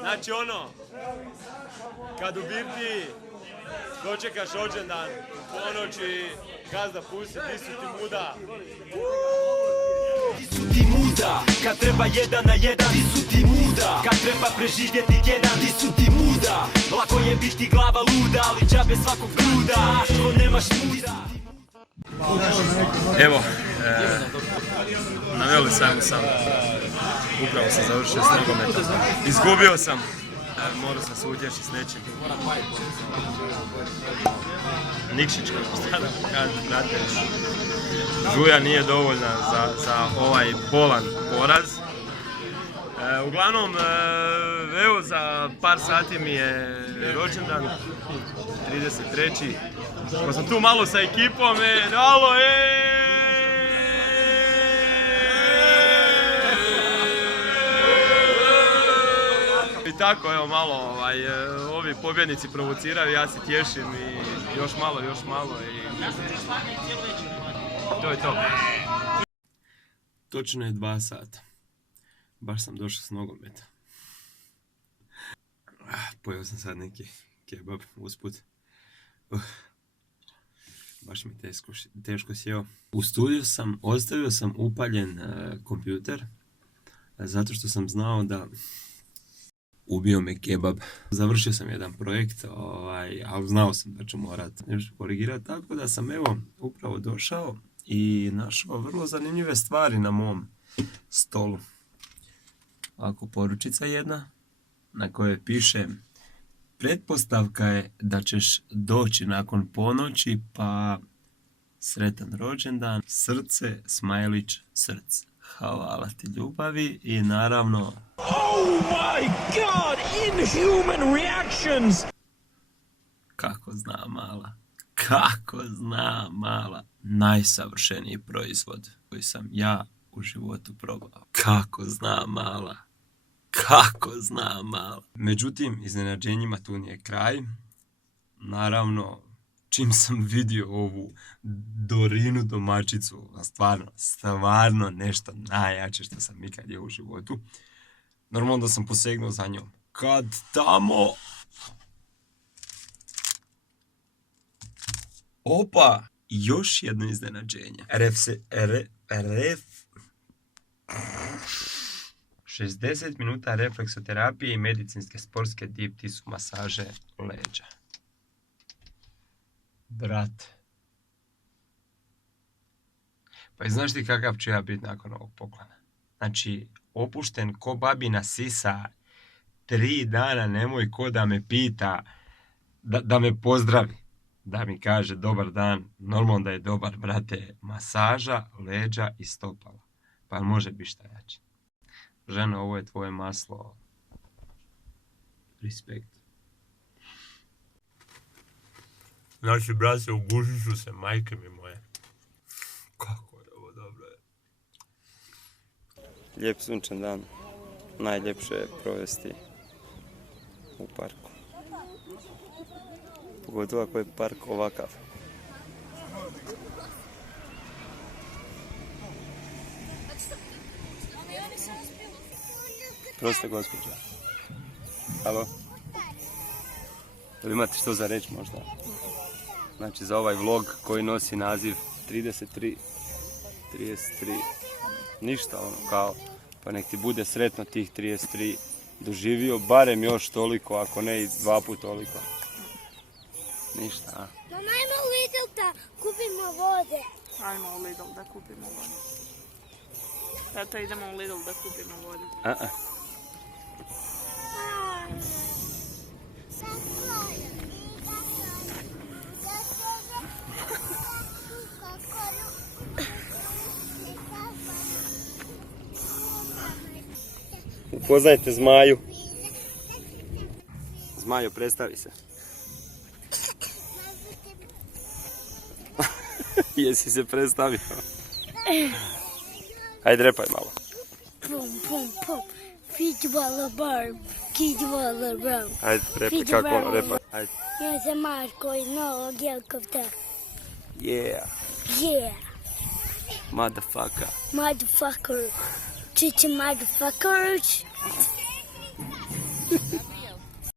Znači ono, kad u birtiji dočekaš rođendan u ponoći, gazda pusti, ti su ti muda. Ti su ti muda, kad treba jedan na jedan, ti su ti muda. Kad treba preživjeti tjedan, ti su ti muda. Lako je biti glava luda, ali džabe svakog truda, ako nemaš muda. Evo, na Veli sajmu sam, upravo sam završio s nogometom. Izgubio sam, morao sam se utješiti s nečim. Nikšić, kako sada kažem, brate, žuja nije dovoljna za ovaj bolan poraz. Uglavnom, evo za par sati mi je rođendan, 33. Pa sam tu malo sa ekipom, alo, I tako, evo malo, ovi pobjednici provociraju, ja se tješim i još malo i to je to. Točno je 2 sata. Baš sam došao s nogometa. Pojeo sam sad neki kebab usput. Baš mi teško sjeo. U studiju sam, ostavio sam upaljen kompjuter zato što sam znao da ubio me kebab. Završio sam jedan projekt, ali znao sam da ću morat nešto korigirati, tako da sam evo upravo došao i našao vrlo zanimljive stvari na mom stolu. Ovako poručica jedna na kojoj piše: pretpostavka je da ćeš doći nakon ponoći, pa sretan rođendan, srce, smajlić, srce. Hvala ti ljubavi i naravno... Oh my god, inhuman reactions! Kako zna mala, kako zna mala. Najsavršeniji proizvod koji sam ja u životu probao. Kako zna mala, kako zna mala. Međutim, iznenađenjima tu nije kraj. Naravno, čim sam vidio ovu Dorinu domaćicu, stvarno nešto najjače što sam ikad jeo u životu, normalno da sam posegnuo za njom. Kad tamo... Opa! Još jedno iznenađenje. 60 minuta refleksoterapije i medicinske sportske deep tissue masaže leđa. Brate. Pa i znaš ti kakav ću ja biti nakon ovog poklona? Znači, opušten ko babina sisa, 3 dana nemoj ko da me pita, da me pozdravi, da mi kaže dobar dan, normalno da je dobar, brate, masaža, leđa i stopala. Pa može biti šta jače. Žena, ovo je tvoje maslo. Respekt. Znači, brate, ugušit ću se, majke mi moje. Kako je ovo dobro je. Lijep sunčan dan. Najljepše je provesti u parku. Pogotovo ako je park ovakav. Proste, gospođa. Halo? Da li imate što za reći možda? Znači za ovaj vlog koji nosi naziv 33. Ništa ono kao, pa nek ti bude sretno tih 33 doživio, barem još toliko, ako ne i 2 puta toliko. Ništa, a? Mama, ajmo u Lidl da kupimo vode. Ajmo u Lidl da kupimo vode. Tata, idemo u Lidl da kupimo vode. Upoznajte Zmaju. Zmajo, predstavi se. Jesi se predstavio? Hajde, repaj malo. Pum, pum, pum. Fidjvala bar, kidjvala ram. Hajde, repaj, kako ono, repaj. Hajde. Ja sam Marko iz Novog Jelkovca. Yeah. Yeah. Motherfucker. Motherfucker. Chichi motherfuckers.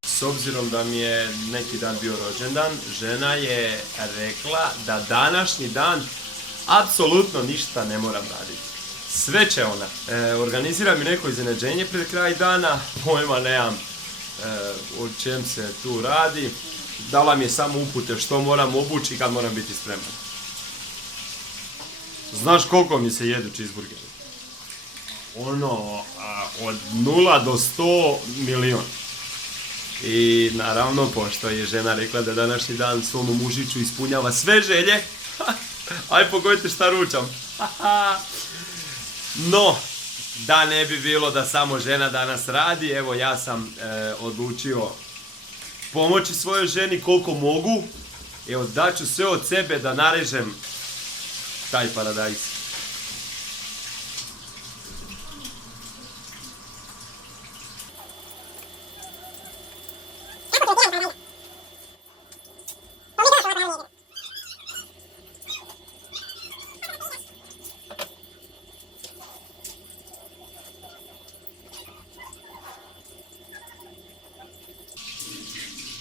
S obzirom da mi je neki dan bio rođendan, žena je rekla da današnji dan apsolutno ništa ne moram raditi. Sve će ona. Organizira mi neko iznenađenje pred kraj dana, pojma nemam o čem se tu radi. Dala mi je samo upute što moram obući i kad moram biti spreman. Znaš koliko mi se jedu cheeseburgeri? Ono, od 0 do 100 milijun. I naravno, pošto je žena rekla da današnji dan svom mužiću ispunjava sve želje, aj pogodite šta ručam. No, da ne bi bilo da samo žena danas radi, evo ja sam odlučio pomoći svojoj ženi koliko mogu. Evo, daću sve od sebe da narežem taj paradajz.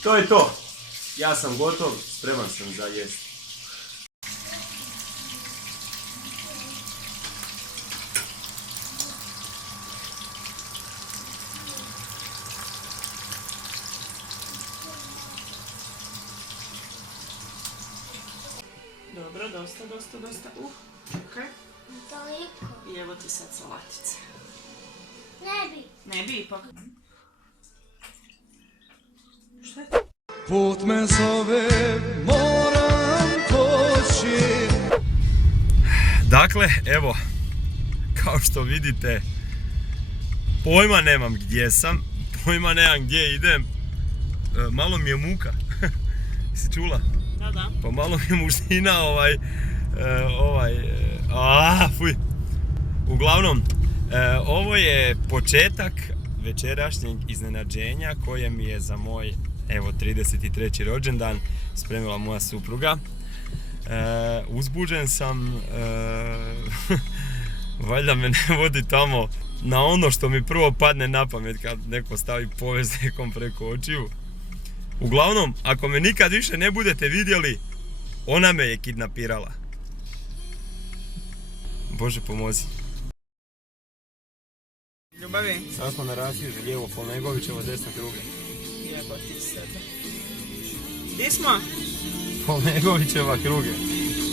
To je to. Ja sam gotov, spreman sam za jest. Dobro, dosta. Čekaj. Toliko. I evo ti sad salatice. Ne bi. Ne bi ipak. Šta je? Put me zove, moram poći. Dakle, evo, kao što vidite, pojma nemam gdje sam, pojma nemam gdje idem, malo mi je muka, si čula? Da. Pa malo mi je muština fuj. Uglavnom, ovo je početak večerašnjeg iznenađenja koje mi je za moj, evo, 33. rođendan spremila moja supruga. Uzbuđen sam, valjda me ne vodi tamo na ono što mi prvo padne na pamet kad neko stavi povez nekom preko očiju. Uglavnom, ako me nikad više ne budete vidjeli, ona me je kidnapirala. Bože pomozi. Ljubavi. Sad smo na raskrižju, lijevo Polnegovićevo, desno Kruge. Jeboti sebe. Gdje smo? Polnegovićeva Kruge,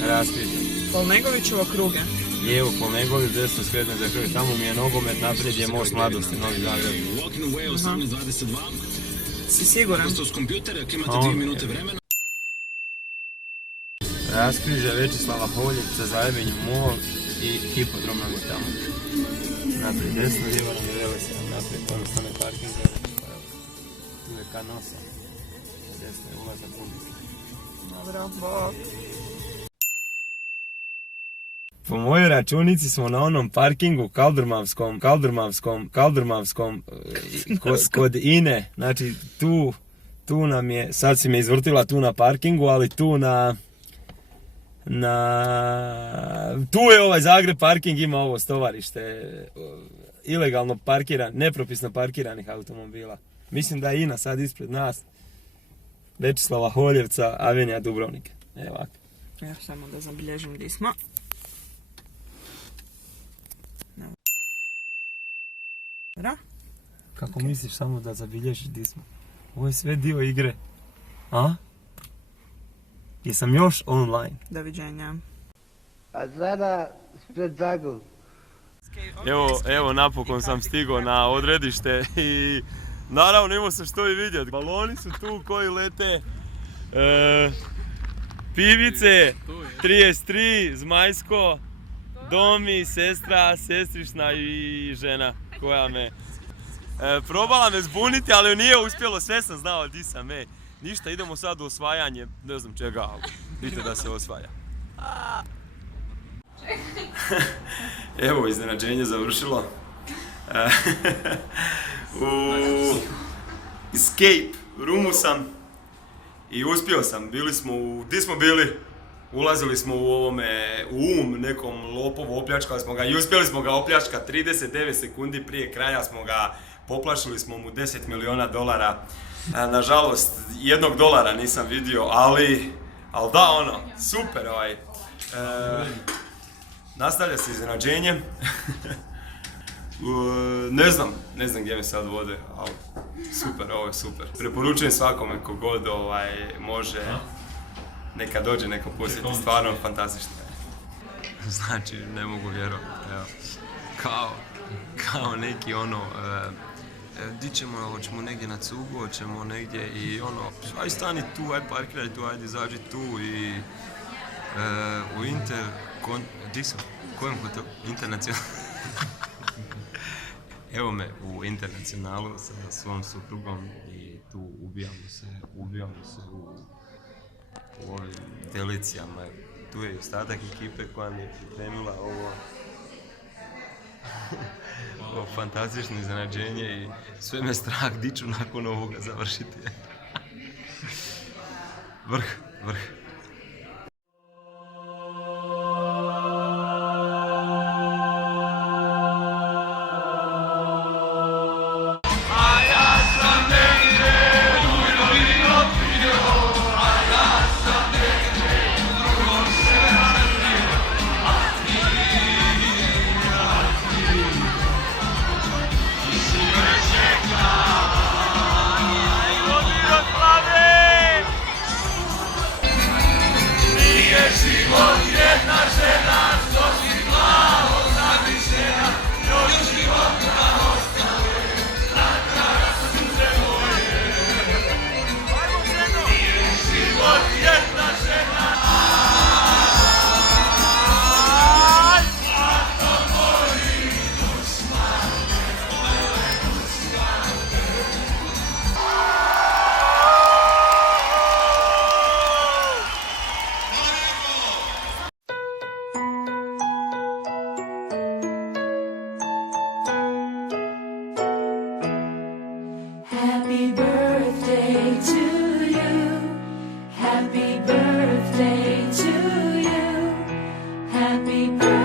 raskrižje. Polnegovićeva Kruge. Lijevo Polnegović, desno skretne za Kruge. Tamo mi je nogomet, naprijed je Most mladosti, Novi Zagreb. Walking away 18:22. Si siguran? Uz kompjuter, ako imate 2 minute vremena. Raskrižje Večislava Holjevca, Zajebinju Mol i hipodrom nam je tamo. Naprijed desno, lijevo nam je Velesa, naprijed stane parking. Tu je K8, desno je ulazak ulica. Dobro, bok. Po mojoj računici smo na onom parkingu Kaldrmavskom, kod Ine, znači tu nam je, sad si me izvrtila tu na parkingu, ali tu tu je ovaj Zagreb parking, ima ovo stovarište, ilegalno nepropisno parkiranih automobila. Mislim da je Ina sad ispred nas, Večislava Holjevca, Avenija Dubrovnik. Evo ovako. Ja samo da zabilježim gdje smo. Dobro. Kako misliš samo da zabilježiš gdje smo? Ovo je sve dio igre. A? Jesam još online? Doviđenja. A sada spektakl. Evo napokon sam stigao na odredište i naravno imao sam što i vidjeti. Baloni su tu koji lete, pivice, 33, Zmajsko, Domi, sestra, sestrišna i žena koja me probala me zbuniti, ali nije uspjelo, sve sam znao di sam, ništa, idemo sad u osvajanje, ne znam čega, ali vidite da se osvaja. Evo, iznenađenje završilo. U Escape roomu sam i uspio sam, bili smo u, di smo bili? Ulazili smo u ovome, nekom lopovu, opljačkali smo ga i uspjeli smo ga opljačkati 39 sekundi prije kraja smo ga, poplašili smo mu $10 milijuna. Nažalost, $1 nisam vidio, ali da, ono, super, nastavlja se iznenađenje. Ne znam gdje me sad vode, ali super, ovo je super. Preporučujem svakome kogod može, neka dođe, neka posjeti, stvarno fantastično je. Znači, ne mogu vjerovati, evo, kao neki di ćemo, hoćemo negdje na cugu, hoćemo negdje i aj stani tu, aj parkiraj tu, ajde izađi tu i u di sam? Kojem hotelu? Internacionalu. Evo me u Internacionalu sa svom suprugom i tu ubijamo se u ovim delicijama. Tu je i ostatak ekipe koja mi je pripremila ovo fantastično iznenađenje i sve me strah di ću nakon ovoga završiti. Vrh. Happy birthday to you. Happy birthday to you. Happy birthday.